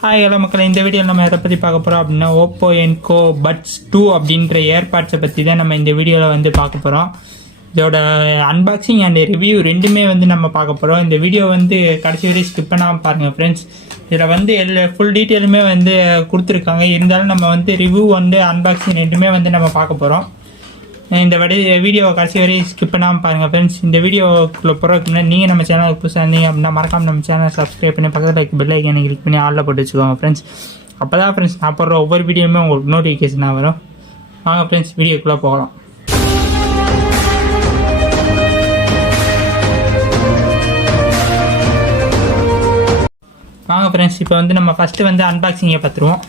Hi hello மக்கள், இந்த வீடியோவில் நம்ம எதை பற்றி பார்க்க போகிறோம் அப்படின்னா ஓப்போ என்கோ பட்ஸ் 2 அப்படின்ற ஏர்பாட்ஸை பற்றி தான் நம்ம இந்த வீடியோவில் வந்து பார்க்க போகிறோம். இதோட அன்பாக்சிங் அண்ட் ரிவ்யூ ரெண்டுமே வந்து நம்ம பார்க்க போகிறோம். இந்த வீடியோ வந்து கடைசி வரை ஸ்கிப் பண்ணாமல் பாருங்கள் ஃப்ரெண்ட்ஸ். இதில் வந்து ஃபுல் டீட்டெயிலுமே வந்து கொடுத்துருக்காங்க. இருந்தாலும் நம்ம வந்து ரிவ்யூ வந்து அன்பாக்சிங் ரெண்டுமே வந்து நம்ம பார்க்க போகிறோம். இந்த வீடியோவை கடைசி வரை ஸ்கிப் பண்ணாமல் பாருங்கள் ஃப்ரெண்ட்ஸ். இந்த வீடியோக்குள்ளே போகிறதுக்கு முன்னாடி நீங்கள் நம்ம சேனலுக்கு புதுசாக இருந்தீங்க அப்படின்னா மறக்காமல் நம்ம சேனலை சப்ஸ்கிரைப் பண்ணி பக்கத்தில் இருக்க பெல் ஐக்கானை கிளிக் பண்ணி ஆளில் போட்டு வச்சுக்கோங்க ஃப்ரெண்ட்ஸ். அப்போ தான் ஃப்ரெண்ட்ஸ் நான் போடுற ஒவ்வொரு வீடியோவுமே உங்களுக்கு நோட்டிஃபிகேஷனாக வரும். வாங்க ஃப்ரெண்ட்ஸ் வீடியோக்குள்ளே போகலாம். வாங்க ஃப்ரெண்ட்ஸ், இப்போ வந்து நம்ம ஃபஸ்ட்டு வந்து அன்பாக்சிங்கை பார்த்துருவோம்.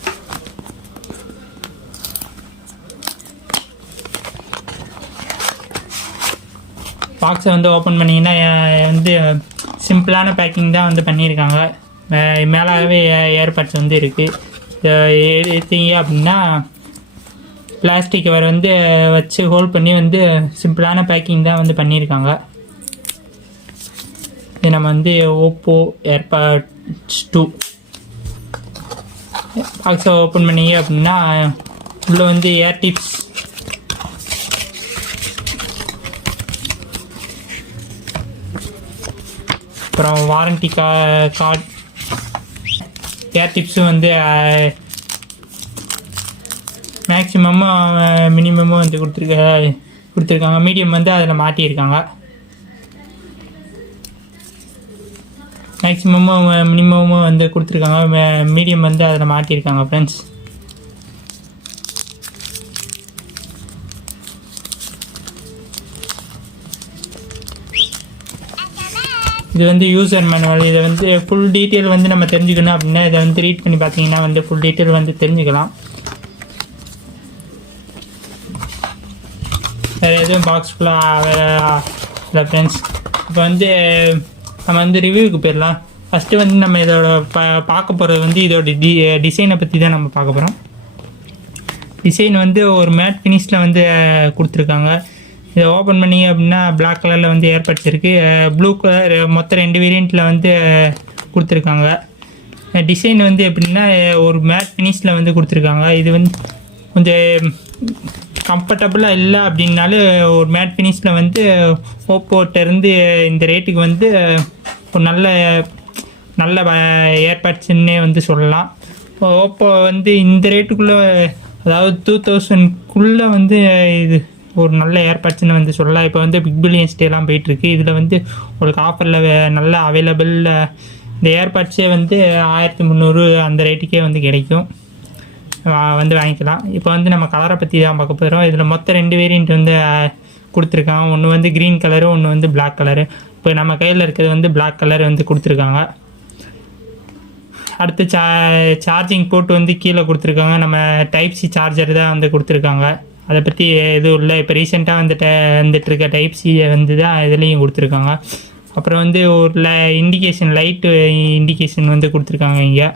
பாக்ஸை வந்து ஓப்பன் பண்ணிங்கன்னா வந்து சிம்பிளான பேக்கிங் தான் வந்து பண்ணியிருக்காங்க. மேலாகவே ஏர்பாட்ஸ் வந்து இருக்குது. எடுத்தீங்க அப்படின்னா பிளாஸ்டிக் கவர் வந்து வச்சு ஹோல்ட் பண்ணி வந்து சிம்பிளான பேக்கிங் தான் வந்து பண்ணியிருக்காங்க. இது நம்ம வந்து ஓப்போ ஏர்பாட்ஸ் 2 பாக்ஸை ஓப்பன் பண்ணிங்க அப்படின்னா உள்ளே வந்து ஏர் டிப்ஸ், அப்புறம் வாரண்டி கார்டு, ஏர் டிப்ஸும் வந்து மேக்ஸிமமும் மினிமமும் வந்து கொடுத்துருக்காங்க. மீடியம் வந்து அதில் மாட்டியிருக்காங்க. மேக்ஸிமமும் மினிமமும் வந்து கொடுத்துருக்காங்க. மீடியம் வந்து அதில் மாட்டியிருக்காங்க ஃப்ரெண்ட்ஸ். இது வந்து யூசர் மேனுவல். இதை வந்து ஃபுல் டீட்டெயில் வந்து நம்ம தெரிஞ்சுக்கணும் அப்படின்னா இதை வந்து ரீட் பண்ணி பார்த்தீங்கன்னா வந்து ஃபுல் டீட்டெயில் வந்து தெரிஞ்சுக்கலாம். வேறு எதுவும் பாக்ஸ் ஃபுல்லாக இல்லை ஃப்ரெண்ட்ஸ். இப்போ வந்து நம்ம வந்து ரிவ்யூவுக்கு போயிடலாம். ஃபஸ்ட்டு வந்து நம்ம இதோட பார்க்க போகிறது வந்து இதோட டிசைனை பற்றி தான் நம்ம பார்க்க போகிறோம். டிசைன் வந்து ஒரு மேட் ஃபினிஷில் வந்து கொடுத்துருக்காங்க. இதை ஓப்பன் பண்ணிங்க அப்படின்னா பிளாக் கலரில் வந்து ஏர்பாட்ஸ் இருக்குது. ப்ளூ கலர் மொத்தம் 2 வேரியண்ட்டில் வந்து கொடுத்துருக்காங்க. டிசைன் வந்து எப்படின்னா ஒரு மேட் ஃபினிஷில் வந்து கொடுத்துருக்காங்க. இது வந்து கொஞ்சம் கம்ஃபர்டபுளாக இல்லை அப்படின்னாலும் ஒரு மேட் ஃபினிஷில் வந்து ஓப்போட்டேருந்து இந்த ரேட்டுக்கு வந்து ஒரு நல்ல ஏர்பாட்ஸ்ன்னே வந்து சொல்லலாம். ஓப்போ வந்து இந்த ரேட்டுக்குள்ளே, அதாவது 2000க்குள்ளே வந்து இது ஒரு நல்ல ஏர்பாட்ஸ்ன்னு வந்து சொல்லலாம். இப்போ வந்து பிக் பில்லியன்ஸ் டேலாம் போயிட்டுருக்கு. இதில் வந்து உங்களுக்கு ஆஃபரில் நல்ல அவைலபிள் இந்த ஏர்பாட்ஸே வந்து 1300 அந்த ரேட்டுக்கே வந்து கிடைக்கும், வந்து வாங்கிக்கலாம். இப்போ வந்து நம்ம கலரை பற்றி தான் பார்க்க போகிறோம். இதில் மொத்தம் 2 வேரியண்ட் வந்து கொடுத்துருக்காங்க. ஒன்று வந்து க்ரீன் கலரு, ஒன்று வந்து பிளாக் கலரு. இப்போ நம்ம கையில் இருக்கிறது வந்து பிளாக் கலர் வந்து கொடுத்துருக்காங்க. அடுத்து சார்ஜிங் போர்ட் வந்து கீழே கொடுத்துருக்காங்க. நம்ம டைப் சி சார்ஜர் தான் வந்து கொடுத்துருக்காங்க. அதை பற்றி எதுவும் இல்லை. இப்போ ரீசெண்டாக வந்துட்டுருக்க டைப் சி வந்து தான் இதுலேயும் கொடுத்துருக்காங்க. அப்புறம் வந்து ஒரு இண்டிகேஷன், லைட்டு இண்டிகேஷன் வந்து கொடுத்துருக்காங்க. இங்கே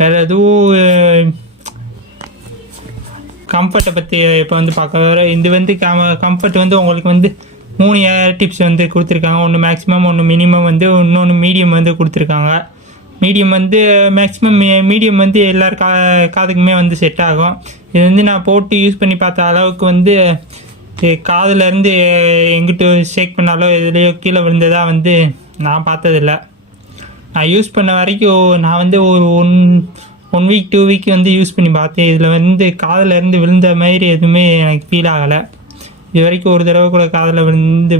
வேறு எதுவும் கம்ஃபர்ட்டை பற்றி இப்போ வந்து பார்க்க இது வந்து கம்ஃபர்ட் வந்து உங்களுக்கு வந்து 3 ஏர் டிப்ஸ் வந்து கொடுத்துருக்காங்க. ஒன்று மேக்ஸிமம், ஒன்று மினிமம் வந்து, இன்னொன்று மீடியம் வந்து கொடுத்துருக்காங்க. மீடியம் வந்து மேக்ஸிமம் மீடியம் வந்து எல்லார் காதுக்குமே வந்து செட் ஆகும். இது வந்து நான் போட்டு யூஸ் பண்ணி பார்த்த அளவுக்கு வந்து காதுலேருந்து எங்கிட்ட ஷேக் பண்ணாலோ எதுலேயோ கீழே விழுந்ததாக வந்து நான் பார்த்ததில்ல. நான் யூஸ் பண்ண வரைக்கும் நான் வந்து ஒரு 1 வீக் 2 வீக் வந்து யூஸ் பண்ணி பார்த்தேன். இதில் வந்து காதுலேருந்து விழுந்த மாதிரி எதுவுமே எனக்கு ஃபீல் ஆகலை. இது வரைக்கும் ஒரு தடவை கூட காதில்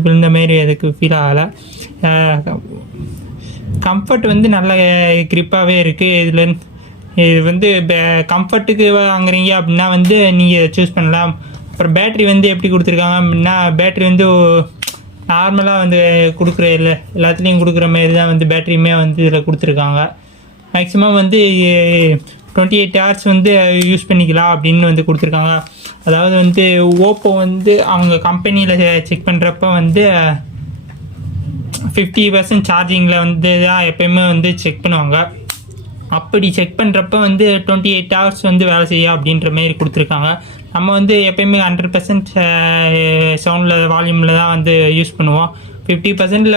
விழுந்த மாதிரி எனக்கு ஃபீல் ஆகலை. கம்ஃபர்ட் வந்து நல்ல க்ரிப்பாகவே இருக்குது. இது வந்து கம்ஃபர்ட்டுக்கு வாங்குறீங்க அப்படின்னா வந்து நீங்கள் இதை சூஸ் பண்ணலாம். அப்புறம் பேட்ரி வந்து எப்படி கொடுத்துருக்காங்க அப்படின்னா, பேட்ரி வந்து நார்மலாக வந்து கொடுக்குற எல்லாத்துலேயும் கொடுக்குற மாதிரி தான் வந்து பேட்ரியுமே வந்து இதில் கொடுத்துருக்காங்க. மேக்ஸிமம் வந்து 28 hours வந்து யூஸ் பண்ணிக்கலாம் அப்படின்னு வந்து கொடுத்துருக்காங்க. அதாவது வந்து ஓப்போ வந்து அவங்க கம்பெனியில் செக் பண்ணுறப்ப வந்து 50% சார்ஜிங்கில் வந்து தான் எப்போயுமே வந்து செக் பண்ணுவாங்க. அப்படி செக் பண்ணுறப்ப வந்து 28 hours வந்து வேலை செய்யும் அப்படின்ற மாரி கொடுத்துருக்காங்க. நம்ம வந்து எப்போயுமே 100% சவுண்டில் வால்யூமில் தான் வந்து யூஸ் பண்ணுவோம். 50%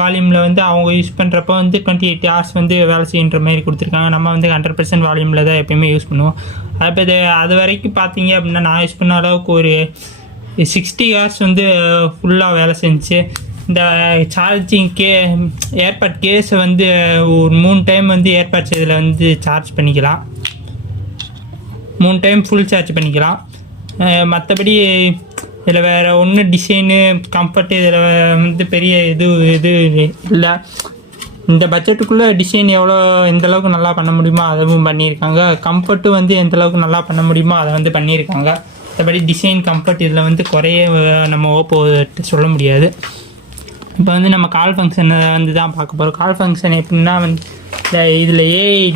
வால்யூமில் வந்து அவங்க யூஸ் பண்ணுறப்போ வந்து 28 hours வந்து வேலை செய்கின்ற மாதிரி கொடுத்துருக்காங்க. நம்ம வந்து 100% வால்யூமில் தான் எப்போயுமே யூஸ் பண்ணுவோம். அப்போ அது வரைக்கும் பார்த்தீங்க அப்படின்னா நான் யூஸ் பண்ண அளவுக்கு ஒரு 60 hours வந்து ஃபுல்லாக வேலை செஞ்சு. இந்த சார்ஜிங் ஏர்பாட் கேஸை வந்து ஒரு 3 டைம் வந்து ஏர்பாட்ஸ் இதில் வந்து சார்ஜ் பண்ணிக்கலாம். 3 டைம் ஃபுல் சார்ஜ் பண்ணிக்கலாம். மற்றபடி இதில் வேறு ஒன்றும் டிசைனு கம்ஃபர்ட் இதில் வந்து பெரிய இது இல்லை. இந்த பட்ஜெட்டுக்குள்ளே டிசைன் எந்தளவுக்கு நல்லா பண்ண முடியுமோ அதுவும் பண்ணியிருக்காங்க. கம்ஃபர்ட்டும் வந்து எந்தளவுக்கு நல்லா பண்ண முடியுமோ அதை வந்து பண்ணியிருக்காங்க. மற்றபடி டிசைன் கம்ஃபர்ட் இதில் வந்து குறைய நம்ம ஓப்போ சொல்ல முடியாது. இப்போ வந்து நம்ம கால் ஃபங்க்ஷனை வந்து தான் பார்க்க போகிறோம். கால் ஃபங்க்ஷன் எப்படின்னா வந்து இதில்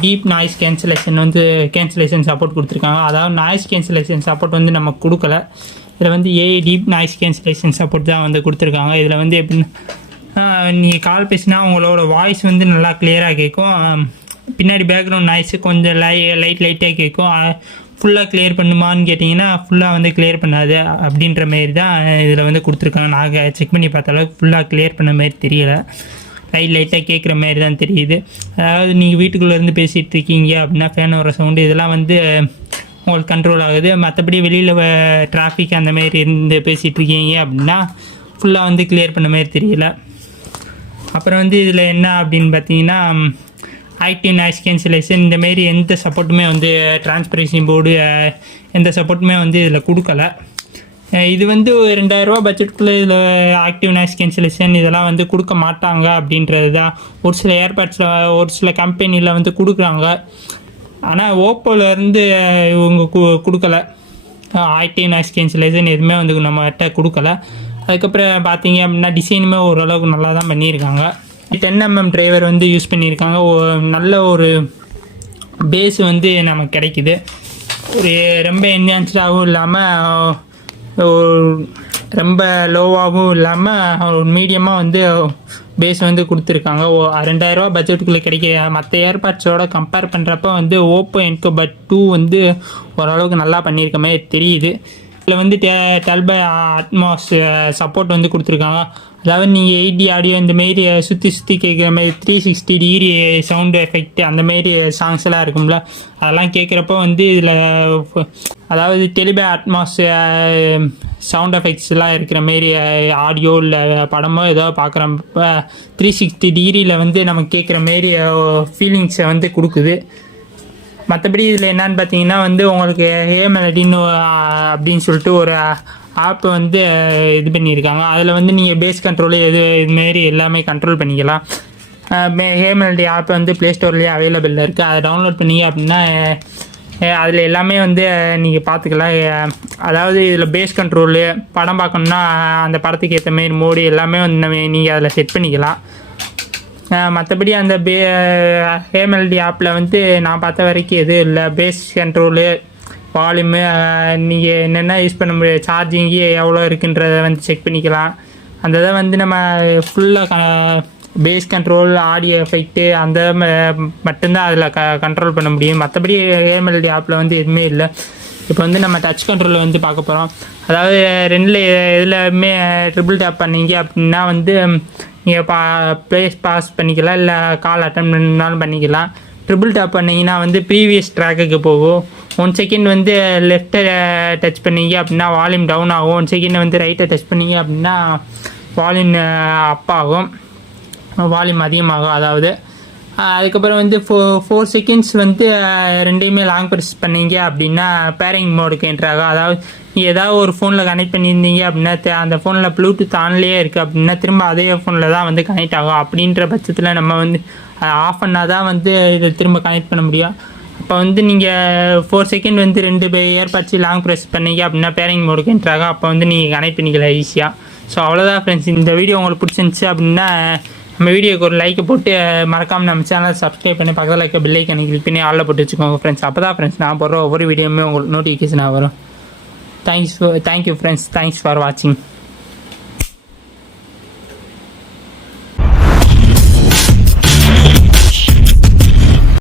டீப் நாய்ஸ் கேன்சலேஷன் சப்போர்ட் கொடுத்துருக்காங்க. அதாவது நாய்ஸ் கேன்சலேஷன் சப்போர்ட் வந்து நம்ம கொடுக்கல. இதில் வந்து டீப் நாய்ஸ் கேன்சலேஷன் சப்போர்ட் தான் வந்து கொடுத்துருக்காங்க. இதில் வந்து எப்படின்னா நீங்கள் கால் பேசினா உங்களோட வாய்ஸ் வந்து நல்லா கிளியராக கேட்கும். பின்னாடி பேக்ரவுண்ட் நாய்ஸு கொஞ்சம் லைட்டாக கேட்கும். ஃபுல்லாக கிளியர் பண்ணுமான்னு கேட்டிங்கன்னா ஃபுல்லாக வந்து கிளியர் பண்ணாது அப்படின்ற மாரி தான் இதில் வந்து கொடுத்துருக்காங்க. நாங்கள் செக் பண்ணி பார்த்த அளவுக்கு ஃபுல்லாக கிளியர் பண்ண மாதிரி தெரியலை. லைட்டாக கேட்குற மாதிரி தான் தெரியுது. அதாவது நீங்கள் வீட்டுக்குள்ளேருந்து பேசிகிட்டு இருக்கீங்க அப்படின்னா ஃபேன் வர சவுண்டு இதெல்லாம் வந்து உங்களுக்கு கண்ட்ரோல் ஆகுது. மற்றபடி வெளியில் டிராஃபிக் அந்த மாதிரி இருந்து பேசிகிட்டு இருக்கீங்க அப்படின்னா ஃபுல்லாக வந்து கிளியர் பண்ண மாதிரி தெரியல. அப்புறம் வந்து இதில் என்ன அப்படின்னு பார்த்தீங்கன்னா ஆக்டிவ் நாய்ஸ் கேன்சலேஷன் இந்தமாரி எந்த சப்போர்ட்டுமே வந்து டிரான்ஸ்பரன்சி போர்டு எந்த சப்போர்ட்டுமே வந்து இதில் கொடுக்கல. இது வந்து 2000 பட்ஜெட்டுக்குள்ளே இதில் ஆக்டிவ் நாய்ஸ் கேன்சலேஷன் இதெல்லாம் வந்து கொடுக்க மாட்டாங்க அப்படின்றது தான். ஒரு சில ஏர்பாட்ஸில் ஒரு சில கம்பெனியில் வந்து கொடுக்குறாங்க. ஆனால் ஓப்போலேருந்து இவங்க கொடுக்கல. ஆக்டிவ் நாய்ஸ் கேன்சலேஷன் எதுவுமே வந்து நம்மகிட்ட கொடுக்கல. அதுக்கப்புறம் பார்த்தீங்க அப்படின்னா டிசைனுமே ஓரளவுக்கு நல்லா தான் பண்ணியிருக்காங்க. 10mm டிரைவர் வந்து யூஸ் பண்ணியிருக்காங்க. நல்ல ஒரு பேஸ் வந்து நமக்கு கிடைக்குது. ஒரு ரொம்ப என்ஹான்ஸ்டாகவும் இல்லாமல் ரொம்ப லோவாகவும் இல்லாமல் ஒரு மீடியமாக வந்து பேஸ் வந்து கொடுத்துருக்காங்க. 2000 பட்ஜெட்டுக்குள்ளே கிடைக்கிற மற்ற ஏர்பாட்ஸோட கம்பேர் பண்ணுறப்ப வந்து ஓப்போ என்கோ பட் 2 வந்து ஓரளவுக்கு நல்லா பண்ணியிருக்க மாதிரி தெரியுது. இதில் வந்து 12 அட்மாஸ் சப்போர்ட் வந்து கொடுத்துருக்காங்க. அதாவது நீங்கள் 80 ஆடியோ இந்தமாரி சுற்றி கேட்குற மாதிரி 360 டிகிரி சவுண்டு எஃபெக்ட் அந்தமாரி சாங்ஸ் எல்லாம் இருக்கும்ல, அதெல்லாம் கேட்குறப்போ வந்து இதில் அதாவது டெலிபே அட்மாஸ் சவுண்ட் எஃபெக்ட்ஸ்லாம் இருக்கிற மாரி ஆடியோ இல்லை படமோ ஏதோ பார்க்குறப்ப 360 டிகிரியில் வந்து நம்ம கேட்குற மாரி ஃபீலிங்ஸை வந்து கொடுக்குது. மற்றபடி இதில் என்னன்னு பார்த்தீங்கன்னா வந்து உங்களுக்கு மெலடின்னு அப்படின்னு சொல்லிட்டு ஒரு ஆப் வந்து இது பண்ணியிருக்காங்க. அதில் வந்து நீங்கள் பேஸ் கண்ட்ரோலு இதுமாரி எல்லாமே கண்ட்ரோல் பண்ணிக்கலாம். மெலடி ஆப் வந்து ப்ளே ஸ்டோர்லேயே அவைலபிளில் இருக்குது. அதை டவுன்லோட் பண்ணிங்க அப்படின்னா அதில் எல்லாமே வந்து நீங்கள் பார்த்துக்கலாம். அதாவது இதில் பேஸ் கண்ட்ரோலு படம் பார்க்கணுன்னா அந்த படத்துக்கு ஏற்ற மாரி மோடி எல்லாமே வந்து நீங்கள் அதில் செட் பண்ணிக்கலாம். மற்றபடி அந்த மெலடி ஆப்பில் வந்து நான் பார்த்த வரைக்கும் எதுவும் இல்லை. பேஸ் கண்ட்ரோலு வால்யூமு நீங்கள் என்னென்ன யூஸ் பண்ண முடியும், சார்ஜிங்கு எவ்வளோ இருக்குன்றதை வந்து செக் பண்ணிக்கலாம். அந்த இதை வந்து நம்ம ஃபுல்லாக பேஸ் கண்ட்ரோல் ஆடியோ எஃபெக்ட்டு அந்த மட்டும்தான் அதில் கண்ட்ரோல் பண்ண முடியும். மற்றபடி மெலடி ஆப்பில் வந்து எதுவுமே இல்லை. இப்போ வந்து நம்ம டச் கண்ட்ரோலில் வந்து பார்க்க போகிறோம். அதாவது எதுலையுமே ட்ரிபிள் டேப் பண்ணீங்க அப்படின்னா வந்து நீங்கள் பாஸ் பண்ணிக்கலாம், இல்லை கால் அட்டன் பண்ணாலும் பண்ணிக்கலாம். ட்ரிபிள் டேப் பண்ணிங்கன்னா வந்து ப்ரீவியஸ் ட்ராக்குக்கு போகும். 1 செகண்ட் வந்து லெஃப்ட்டை டச் பண்ணிங்க அப்படின்னா வால்யூம் டவுன் ஆகும். 1 செகண்ட் வந்து ரைட்டை டச் பண்ணிங்க அப்படின்னா வால்யூம் அப் ஆகும், வால்யூம் அதிகமாகும். அதாவது அதுக்கப்புறம் வந்து 4 செகண்ட்ஸ் வந்து ரெண்டையுமே லாங் ப்ரெஸ் பண்ணிங்க அப்படின்னா பேரிங் மோடுக்கு என்ட்ரு ஆகும். அதாவது ஏதாவது ஒரு ஃபோனில் கனெக்ட் பண்ணியிருந்தீங்க அப்படின்னா அந்த ஃபோனில் ப்ளூடூத் ஆன்லேயே இருக்குது அப்படின்னா திரும்ப அதே ஃபோனில் தான் வந்து கனெக்ட் ஆகும். அப்படின்ற பட்சத்தில் நம்ம வந்து ஆஃப் பண்ணால் தான் வந்து இதை திரும்ப கனெக்ட் பண்ண முடியும். அப்போ வந்து நீங்கள் 4 செகண்ட் வந்து 2 ஏர்பாட்ஸ் லாங் ப்ரெஸ் பண்ணீங்க அப்படின்னா பேரிங் மோடுக்கு என்ட்ரு ஆகும். அப்போ வந்து நீங்கள் கனெக்ட் பண்ணிக்கலாம் ஈஸியாக. ஸோ அவ்வளோதான் ஃப்ரெண்ட்ஸ். இந்த வீடியோ உங்களுக்கு பிடிச்சிருந்துச்சி அப்படின்னா நம்ம வீடியோக்கு ஒரு லைக்கை போட்டு மறக்காமல் நம்ம சேனலை சப்ஸ்கிரைப் பண்ணி பக்கத்தில் இருக்க பெல் ஐக்கானை கிளிக் பண்ணி ஆளில் போட்டு வச்சுக்கோங்க ஃப்ரெண்ட்ஸ். அப்போ தான் ஃப்ரெண்ட்ஸ் நான் போடுற ஒவ்வொரு வீடியோவுமே உங்களுக்கு நோட்டிஃபிகேஷனாக வரும். Thank you friends. தேங்க்ஸ் ஃபார் வாட்சிங்.